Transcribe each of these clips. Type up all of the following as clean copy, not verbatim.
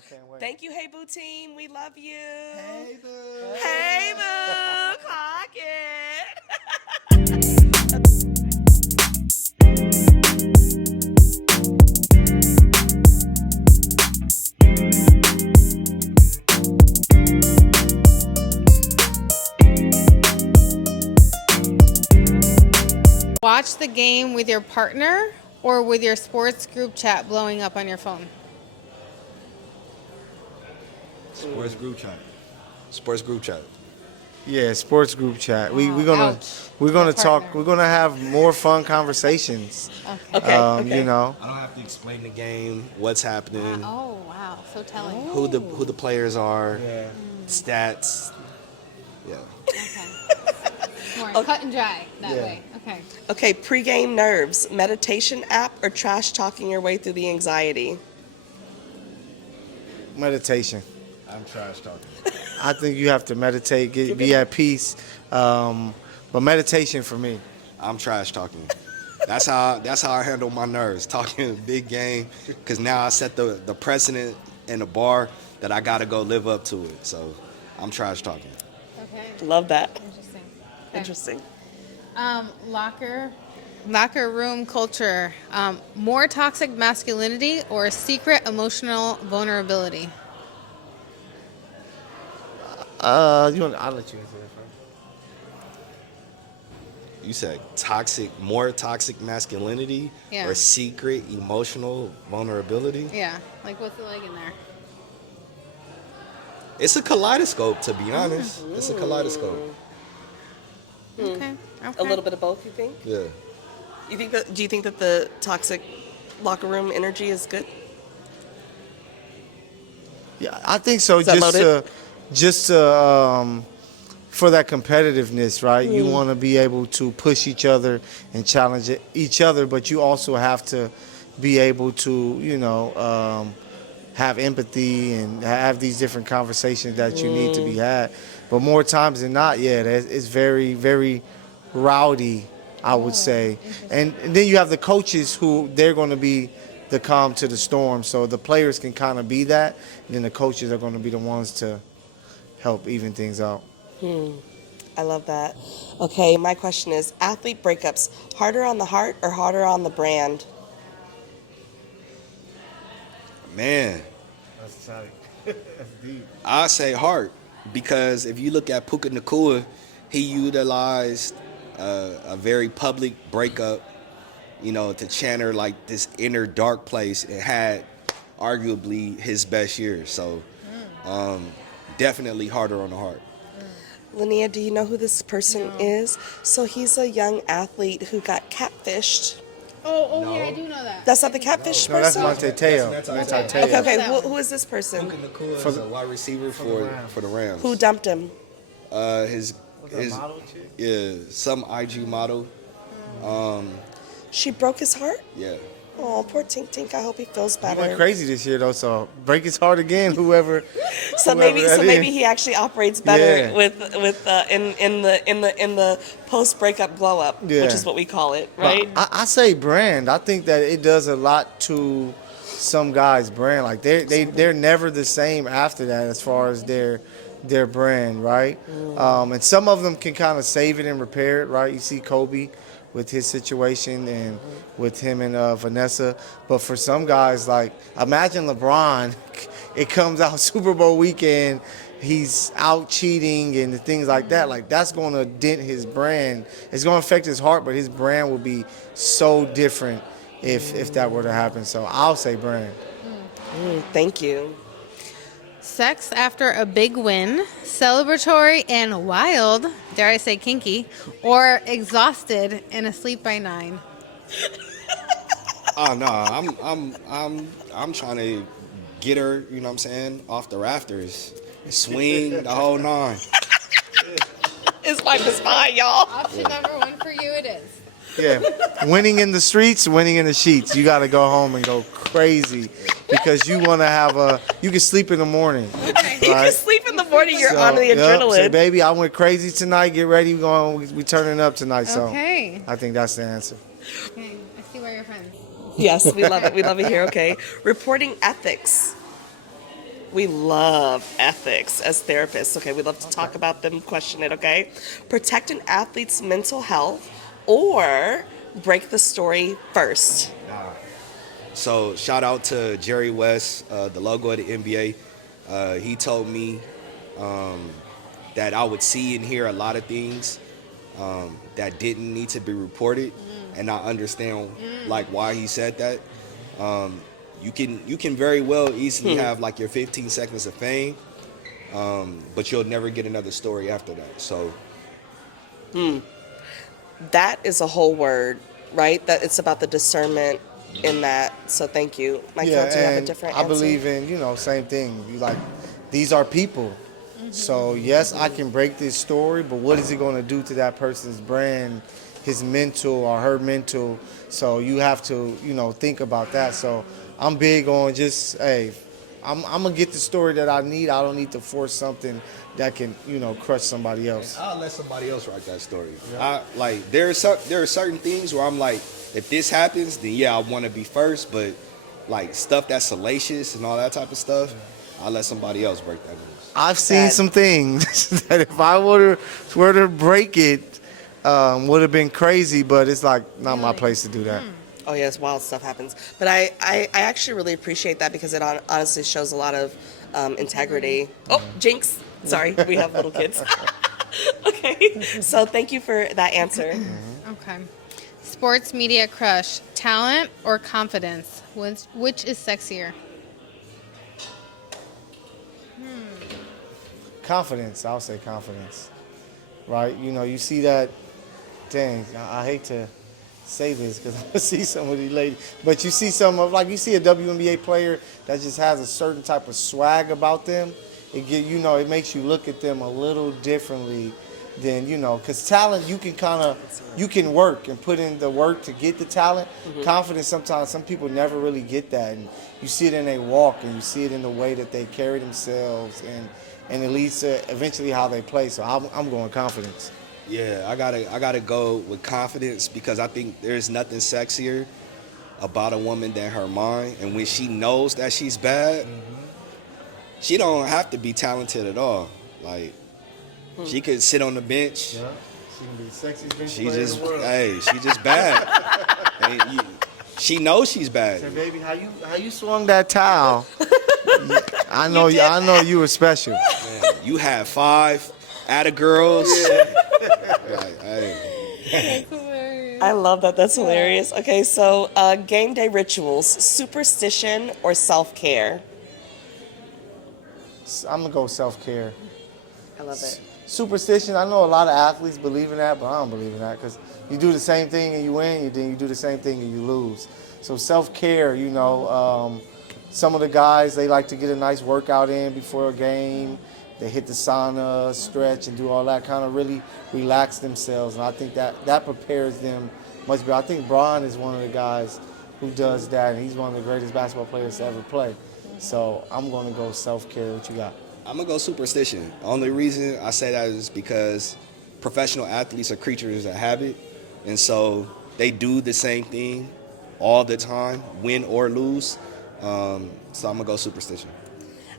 I can't wait. Thank you, Hey Boo team. We love you. Hey, boo. Hey Boo. Clock it. Watch the game with your partner or with your sports group chat blowing up on your phone? Sports group chat. Sports group chat. Yeah, sports group chat. Wow, We're gonna ouch. we're gonna Your talk. partner. We're gonna have more fun conversations. Okay. Okay. You know. I don't have to explain the game, what's happening, Oh, wow. So telling. who the players are, Yeah. stats. Yeah. Okay. More cut and dry that Yeah. way. Okay. Okay. Pre-game nerves. Meditation app or trash talking your way through the anxiety. Meditation. I'm trash talking. I think you have to meditate, be at peace. But meditation for me. I'm trash talking. That's how I handle my nerves, talking a big game, because now I set the precedent and the bar that I got to go live up to it. So I'm trash talking. Okay. Love that. Interesting. Okay. Interesting. Locker room culture. More toxic masculinity or secret emotional vulnerability? I'll let you answer that first. You said more toxic masculinity Yeah. or secret emotional vulnerability? Yeah. Like, what's it like in there? It's a kaleidoscope, to be honest. It's a kaleidoscope. Okay. A little bit of both, you think? Yeah. Do you think that the toxic locker room energy is good? Yeah, I think so. Is that loaded? Just to for that competitiveness, right? You want to be able to push each other and challenge each other, but you also have to be able to, have empathy and have these different conversations that you need to be had. But more times than not, yeah, it's very, very rowdy, I would say. And then you have the coaches who they're going to be the calm to the storm. So the players can kind of be that, and then the coaches are going to be the ones to help even things out. I love that. Okay, my question is athlete breakups, harder on the heart or harder on the brand? Man, That's deep. I say heart, because if you look at Puka Nakua, he utilized a very public breakup, to channel like this inner dark place. It had arguably his best years. So definitely harder on the heart. Lynnea, do you know who this person is? So he's a young athlete who got catfished. Oh, yeah, I do know that. That's not the catfish No, that's person? Monte Teo. That's Monte Monte Teo. Okay, okay. That one. Who is this person? Puka Nakua is a wide receiver for the Rams. Who dumped him? His model chick? yeah, some IG model. She broke his heart? Yeah. Oh, poor Tink Tink. I hope he feels He went better. crazy this year though, so break his heart again. Whoever. So whoever maybe, that is. he actually operates better Yeah. with in the post breakup glow up, Yeah. which is what we call it, But right? I say brand. I think that it does a lot to some guys' brand. Like they're never the same after that as far as their brand, right? And some of them can kind of save it and repair it, right? You see Kobe with his situation and with him and Vanessa. But for some guys, like imagine LeBron, it comes out Super Bowl weekend, he's out cheating and things like that. Like that's going to dent his brand. It's going to affect his heart, but his brand will be so different if that were to happen. So I'll say brand. Thank you. Sex after a big win, celebratory and wild, dare I say kinky, or exhausted and asleep by 9? Oh no, I'm trying to get her, you know what I'm saying, off the rafters, swing the whole 9. His wife is fine, y'all. Option number 1 for you it is. Yeah, winning in the streets, winning in the sheets. You got to go home and go crazy because you want to you can sleep in the morning. You can sleep in the morning. You're on the Say, adrenaline. baby, I went crazy tonight. Get ready. We turning up tonight. So Okay. I think that's the answer. Okay, I see where you're friends. Yes, we love it. We love it here. Okay, reporting ethics. We love ethics as therapists. Okay, we love to talk about them, question it, okay? Protect an athlete's mental health or break the story first. So shout out to Jerry West, the logo of the NBA. He told me that I would see and hear a lot of things that didn't need to be reported, and I understand like why he said that. You can very well easily have like your 15 seconds of fame, but you'll never get another story after that. So That is a whole word, right? That it's about the discernment in that. So thank you. Michael, do you have a and different I answer? believe in, same thing. You like, these are people. So yes, I can break this story, but what is it going to do to that person's brand, his mental or her mental? So you have to, think about that. So I'm big on just, hey, I'm gonna get the story that I need. I don't need to force something that can, crush somebody else. I'll let somebody else write that story. I like there are certain things where I'm like, if this happens, then yeah, I want to be first. But like stuff that's salacious and all that type of stuff, I'll let somebody else break that news. I've seen some things that if I were to break it, would have been crazy. But it's like not my place to do that. Oh yes, wild stuff happens. But I actually really appreciate that because it honestly shows a lot of integrity. Oh, jinx. Sorry, we have little kids. Okay, so thank you for that answer. Okay. Sports media crush, talent or confidence? Which is sexier? Confidence. I'll say confidence. Right? You see that. Dang, I hate to say this because I see some of these ladies, but you see some of, like, you see a WNBA player that just has a certain type of swag about them. It makes you look at them a little differently than, because talent, you can work and put in the work to get the talent. Confidence, sometimes some people never really get that, and you see it in their walk, and you see it in the way that they carry themselves, and it leads to eventually how they play. So I'm going confidence. Yeah, I gotta go with confidence because I think there's nothing sexier about a woman than her mind, and when she knows that she's bad, she don't have to be talented at all. Like she could sit on the bench. Yeah, she can be the sexiest bench She player just in the world. she just bad. She knows she's bad. Say, baby, how you swung that towel? I know you were special. Man, you had 5 atta girls. Like, hey. I love that. That's hilarious. Okay, so game day rituals, superstition or self-care? I'm gonna go self-care. I love it. Superstition, I know a lot of athletes believe in that, but I don't believe in that because you do the same thing and you win, then you do the same thing and you lose. So self-care, some of the guys, they like to get a nice workout in before a game. They hit the sauna, stretch, and do all that, kind of really relax themselves. And I think that prepares them much better. I think Bron is one of the guys who does that, and he's one of the greatest basketball players to ever play. So I'm going to go self-care. What you got? I'm gonna go superstition. Only reason I say that is because professional athletes are creatures of habit, and so they do the same thing all the time, win or lose. So I'm gonna go superstition.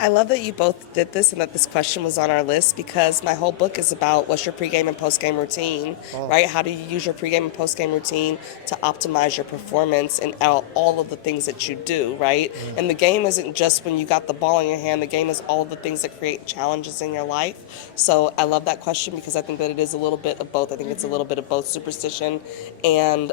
I love that you both did this and that this question was on our list because my whole book is about what's your pregame and postgame routine, right? How do you use your pregame and postgame routine to optimize your performance and all of the things that you do, right? And the game isn't just when you got the ball in your hand. The game is all the things that create challenges in your life. So I love that question because I think that it is a little bit of both. I think it's a little bit of both superstition and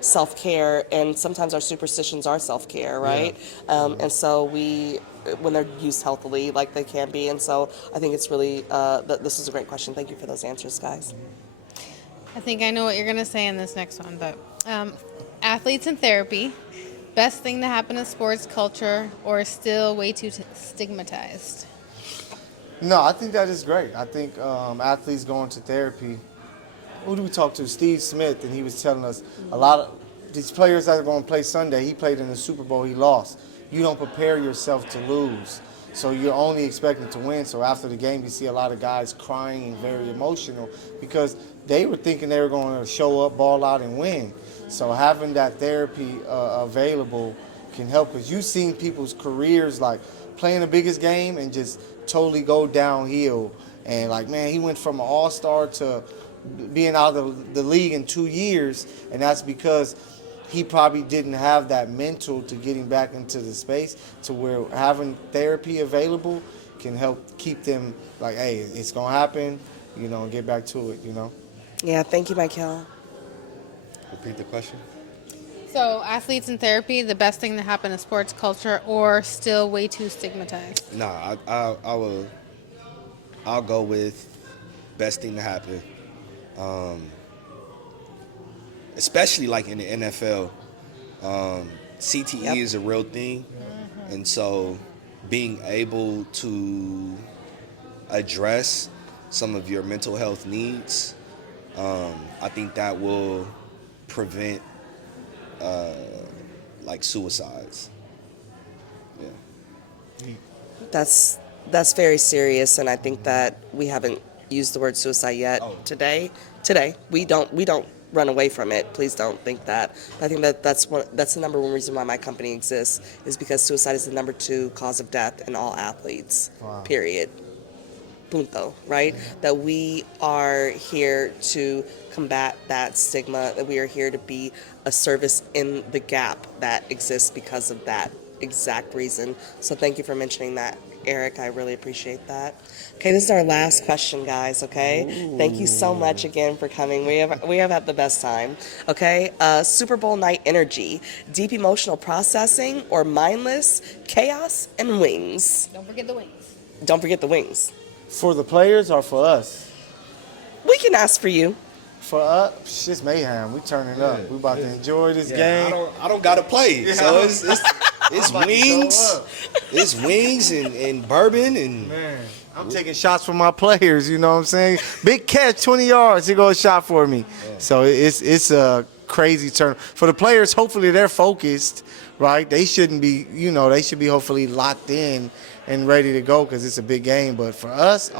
self-care. And sometimes our superstitions are self-care, right? And so when they're used healthily like they can be. And so I think it's really, this is a great question. Thank you for those answers, guys. I think I know what you're going to say in this next one, but athletes in therapy, best thing to happen to sports culture or still way too stigmatized? No, I think that is great. I think athletes going to therapy. Who do we talk to? Steve Smith, and he was telling us a lot of these players that are going to play Sunday, he played in the Super Bowl, he lost. You don't prepare yourself to lose. So you're only expecting to win. So after the game, you see a lot of guys crying and very emotional because they were thinking they were going to show up, ball out, and win. So having that therapy available can help because you've seen people's careers like playing the biggest game and just totally go downhill. And like, man, he went from an all-star to being out of the league in 2 years, and that's because he probably didn't have that mental to getting back into the space to where having therapy available can help keep them like, hey, it's gonna happen, and get back to it, Yeah, thank you, Michael. Repeat the question. So, athletes in therapy, the best thing to happen to sports culture, or still way too stigmatized? Nah, I'll go with best thing to happen. Especially like in the NFL, CTE is a real thing, and so being able to address some of your mental health needs, I think that will prevent like suicides. Yeah. That's very serious, and I think that we haven't used the word suicide yet today. We don't run away from it. Please don't think that. But I think that's the number one reason why my company exists, is because suicide is the number 2 cause of death in all athletes. Wow. Period. Punto. Right? That we are here to combat that stigma. That we are here to be a service in the gap that exists because of that exact reason. So thank you for mentioning that, Eric. I really appreciate that. Okay, this is our last question, guys. Okay, thank you so much again for coming. We have had the best time. Okay, Super Bowl night energy, deep emotional processing, or mindless chaos and wings. Don't forget the wings. Don't forget the wings. For the players or for us? We can ask for you. For us, it's mayhem. We turning up. We about to enjoy this game. I don't gotta play, so it's wings. It's wings and bourbon and. Man, I'm taking shots for my players. You know what I'm saying? Big catch, 20 yards. Here goes a shot for me. Yeah. So it's a crazy turn for the players. Hopefully they're focused, right? They shouldn't be. They should be hopefully locked in and ready to go because it's a big game. But for us,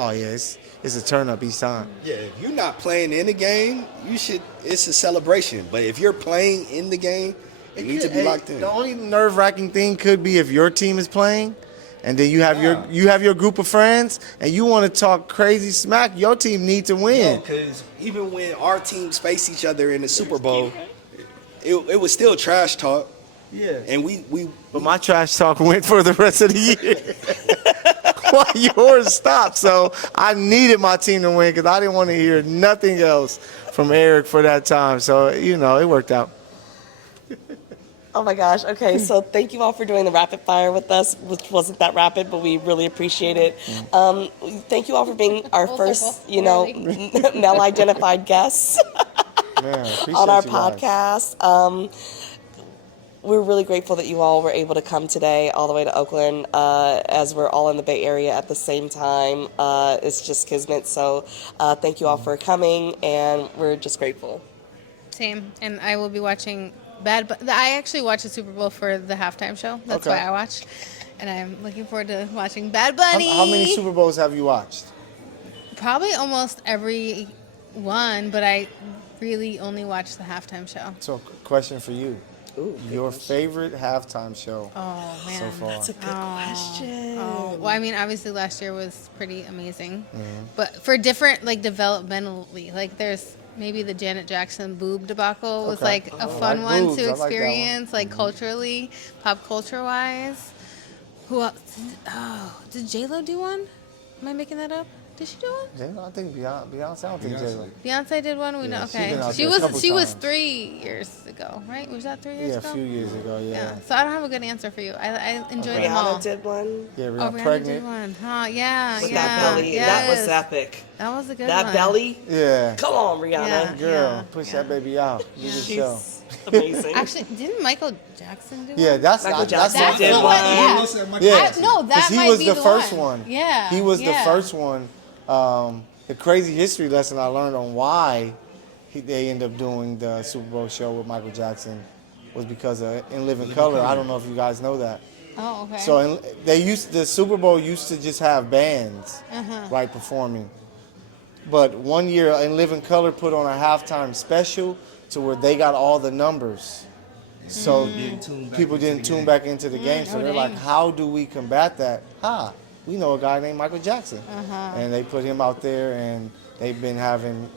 it's a turn up each time. Yeah, if you're not playing in the game, it's a celebration. But if you're playing in the game, you need to be locked in. The only nerve-wracking thing could be if your team is playing, and then you have your group of friends, and you want to talk crazy smack. Your team needs to win. Because even when our teams face each other in the Super Bowl, it was still trash talk. Yeah. And But my trash talk went for the rest of the year. While yours stopped. So I needed my team to win because I didn't want to hear nothing else from Eric for that time. So, it worked out. Oh my gosh. Okay, so thank you all for doing the rapid fire with us, which wasn't that rapid, but we really appreciate it. Thank you all for being our first, male identified guests on our podcast. We're really grateful that you all were able to come today all the way to Oakland, as we're all in the Bay Area at the same time. It's just kismet. So thank you all for coming, and we're just grateful. Same. And I will be watching I actually watched the Super Bowl for the halftime show. That's why I watched. And I'm looking forward to watching Bad Bunny. How many Super Bowls have you watched? Probably almost every one, but I really only watched the halftime show. So, question for you. Ooh, your favorite halftime show so far? That's a good question. Well, I mean, obviously last year was pretty amazing. But for different, developmentally, there's maybe the Janet Jackson boob debacle was a fun one to experience, culturally, pop culture wise. Who else? Did J-Lo do one? Am I making that up? Did she do one? J-Lo, I think Beyonce. I don't think J-Lo. Beyonce did one. We know. Okay, she was 3 years ago, right? Was that 3 years ago? Yeah, a few years ago. Yeah. So I don't have a good answer for you. I enjoyed them Rihanna all. did one. Yeah, Rihanna Pregnant. Did one. Huh? Yeah. With that belly. Yes. That was epic. That was a good that one. belly. Yeah. Come on, Rihanna. Yeah. Girl, push that baby out. Do the show. Amazing. Actually, didn't Michael Jackson do one? Yeah, Michael Jackson That's did the one. one. Yeah. That he might was be the first one. one. Yeah. He was the first one. The crazy history lesson I learned on why they ended up doing the Super Bowl show with Michael Jackson was because of In Living Color. I don't know if you guys know that. Oh, okay. So the Super Bowl used to just have bands, right, performing. But one year, In Living Color put on a halftime special to where they got all the numbers. So people didn't into the tune game. back into the game. So Oh, they're dang. like, how do we combat that? We know a guy named Michael Jackson. And they put him out there, and they've been having,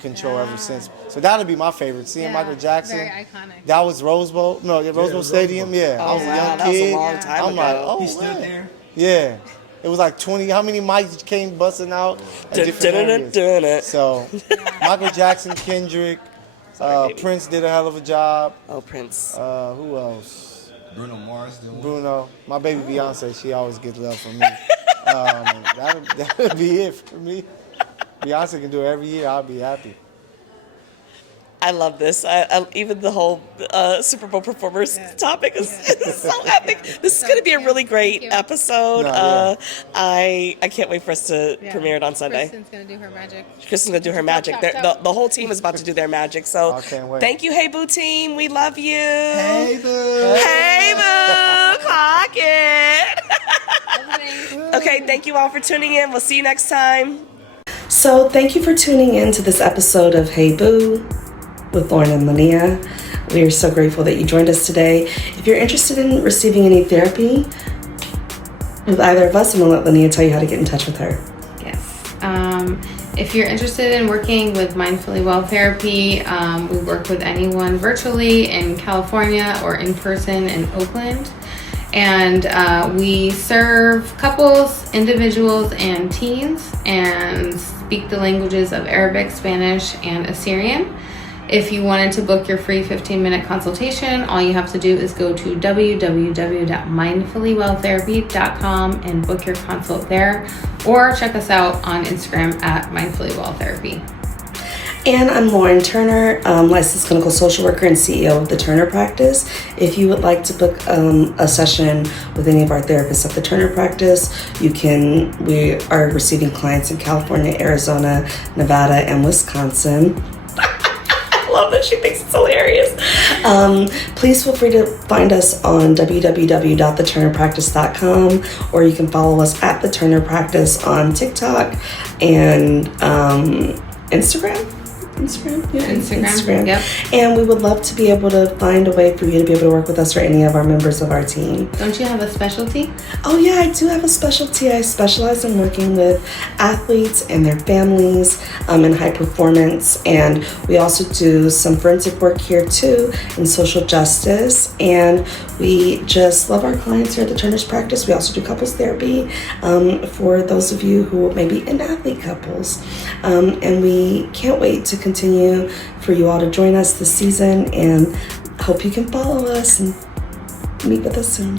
control ever since. So that'll be my favorite. Seeing Michael Jackson. Very iconic. That was Rose Bowl. No, Rose Bowl was Stadium. Rose Bowl. Yeah, I Oh, was a wow, young that was a kid. long time I'm ago. like, oh, He stood man. there. Yeah. It was like 20. How many mics came busting out at different areas? Dun-dun-dun-dun-dun. So, Michael Jackson, Kendrick, Sorry, baby. Prince did a hell of a job. Oh, Prince. Who else? Bruno Mars did one. Bruno. My baby Beyonce, she always gets love from me. That'll be it for me. Beyonce can do it every year. I'll be happy. I love this. Even the whole Super Bowl performers topic is so epic. This is going to be a really great Thank you. episode. No, yeah. I can't wait for us to Yeah. premiere it on Sunday. Kristen's gonna do her magic. Kristen's going to do her magic. chop, They're- chop. The whole team is about to do their magic. So I can't wait. thank you, Hey Boo team. We love you. Hey, boo. Hey Boo. Clock it. Okay, thank you all for tuning in. We'll see you next time. So thank you for tuning in to this episode of Hey Boo with Lauren and Lynnea. We are so grateful that you joined us today. If you're interested in receiving any therapy with either of us, I'm gonna let Lynnea tell you how to get in touch with her. Yes. If you're interested in working with Mindfully Well Therapy, we work with anyone virtually in California or in person in Oakland. And we serve couples, individuals, and teens, and speak the languages of Arabic, Spanish, and Assyrian. If you wanted to book your free 15-minute consultation, all you have to do is go to www.mindfullywelltherapy.com and book your consult there, or check us out on Instagram at mindfullywelltherapy. And I'm Lauren Turner, licensed clinical social worker and CEO of the Turner Practice. If you would like to book a session with any of our therapists at the Turner Practice, we are receiving clients in California, Arizona, Nevada, and Wisconsin. I love that she thinks it's hilarious. Please feel free to find us on www.theturnerpractice.com, or you can follow us at The Turner Practice on TikTok and Instagram. Instagram. Yep. And we would love to be able to find a way for you to be able to work with us or any of our members of our team. Don't you have a specialty? Oh yeah, I do have a specialty. I specialize in working with athletes and their families in high performance, and we also do some forensic work here too in social justice. And we just love our clients here at the Turner's Practice. We also do couples therapy for those of you who may be in athlete couples, and we can't wait to continue for you all to join us this season, and hope you can follow us and meet with us soon.